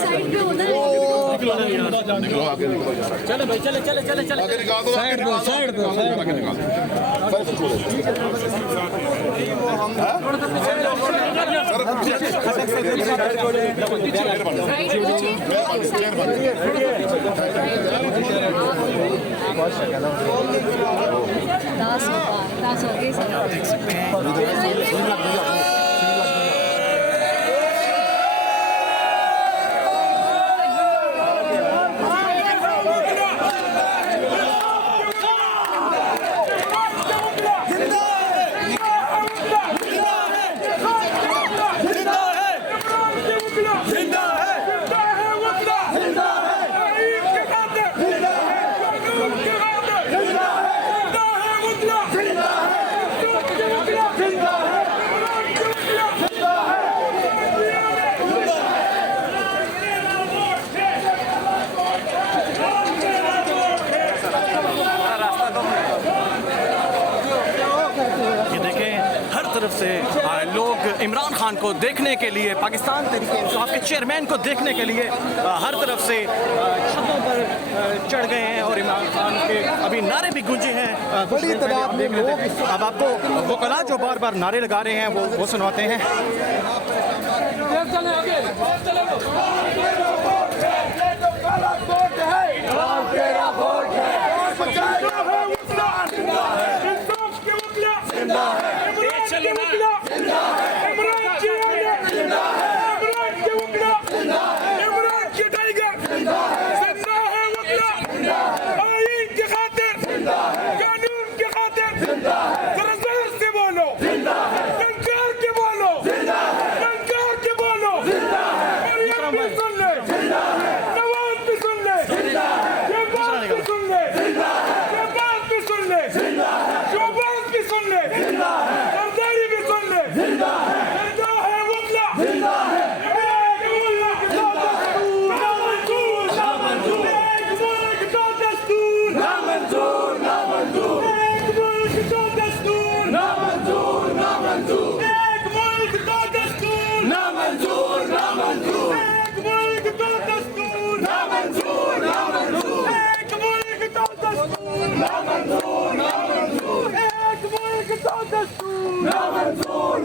Side पे होना है। चलो भाई, चले चले चले चले, साइड दो, साइड दो, साइड दो। दास हो गई सर। तरफ से लोग इमरान खान को देखने के लिए, पाकिस्तान तहरीक इंसाफ के चेयरमैन को देखने के लिए हर तरफ से छतों पर चढ़ गए हैं और इमरान खान के अभी नारे भी गूंजे हैं। बड़ी तादाद में लोग, अब आपको वकला जो बार बार नारे लगा रहे हैं वो सुनवाते हैं। नामंजूर